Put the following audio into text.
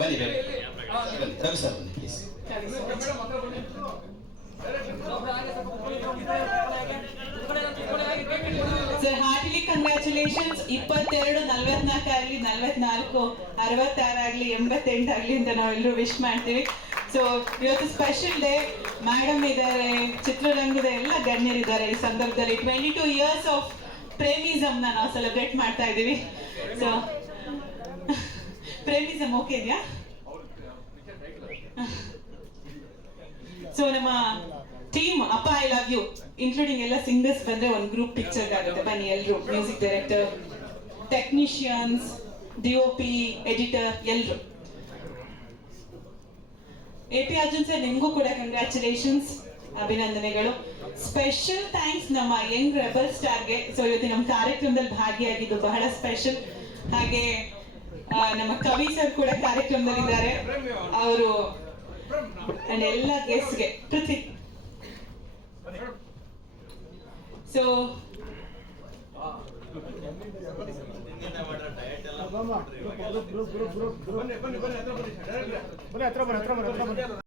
ಬನ್ನಿ ಬನ್ನಿ. ರವಿ ಸರ್ ಬನ್ನಿ ಪ್ಲೀಸ್ ಸರ್ ಹಾರ್ಟಿಲಿ ಕಂಗ್ರ್ಯಾಚುಲೇಷನ್ಸ್ ಇಪ್ಪತ್ತೆರಡು, ನಲ್ವತ್ನಾಲ್ಕು ಆಗಲಿ, ನಲ್ವತ್ನಾಲ್ಕು ಅರವತ್ತಾರಾಗ್ಲಿ ಎಂಬತ್ತೆಂಟಾಗ್ಲಿ ಅಂತ ನಾವೆಲ್ಲರೂ ವಿಶ್ ಮಾಡ್ತೀವಿ. ಸೊ ಇವತ್ತು ಸ್ಪೆಷಲ್ ಡೇ ಮೇಡಮ್ ಇದ್ದಾರೆ ಚಿತ್ರರಂಗದ ಎಲ್ಲ ಗಣ್ಯರಿದ್ದಾರೆ. ಈ ಸಂದರ್ಭದಲ್ಲಿ ಟ್ವೆಂಟಿ ಟೂ ಇಯರ್ಸ್ ಆಫ್ ಪ್ರೇಮಿಸಮ್ನ ನಾವು ಸೆಲೆಬ್ರೇಟ್ ಮಾಡ್ತಾ ಇದ್ದೀವಿ. ಸೊ ಪ್ರೇಮಿಸಮ್ ಓಕೆ ಇದೆಯಾ ಸೊ ನಮ್ಮ ಟೀಮ್ ಅಪ್ಪ ಐ ಲವ್ ಯು ಇನ್ಕ್ಲೂಡಿಂಗ್ ಎಲ್ಲ ಸಿಂಗರ್ಸ್ ಬಂದ್ರೆ ಒಂದು ಗ್ರೂಪ್ ಪಿಕ್ಚರ್ ಆಗುತ್ತೆ ಬನ್ನಿ ಎಲ್ಲರೂ music director technicians P editor ಎಲ್ಲರೂ ಎ ಪಿ ಅರ್ಜುನ್ ಸರ್ ನಿಮಗೂ ಕೂಡ ಕಂಗ್ರ್ಯಾಚುಲೇಷನ್ಸ್ ಅಭಿನಂದನೆಗಳು. ಸ್ಪೆಷಲ್ ಥ್ಯಾಂಕ್ಸ್ ನಮ್ಮ ಯಂಗ್ ರೆಬಲ್ ಸ್ಟಾರ್ಗೆ ಸೊ ಇವತ್ತು ನಮ್ಮ ಕಾರ್ಯಕ್ರಮದಲ್ಲಿ ಭಾಗಿಯಾಗಿದ್ದು ಬಹಳ ಸ್ಪೆಷಲ್ ಹಾಗೆ ನಮ್ಮ ಕವಿ ಸರ್ ಕೂಡ ಕಾರ್ಯಕ್ರಮದಲ್ಲಿದ್ದಾರೆ. ಅವರು ಎಲ್ಲ ಗೆಸ್ಟ್ಗೆ ಪೃಥ್ವಿ. ಸೊ ಬನ್ನಿ ಬನ್ನಿ ಬನ್ನಿ, ಹತ್ರ ಬನ್ನಿ ಹತ್ರ ಬನ್ನಿ ಹತ್ರ ಬನ್ನಿ.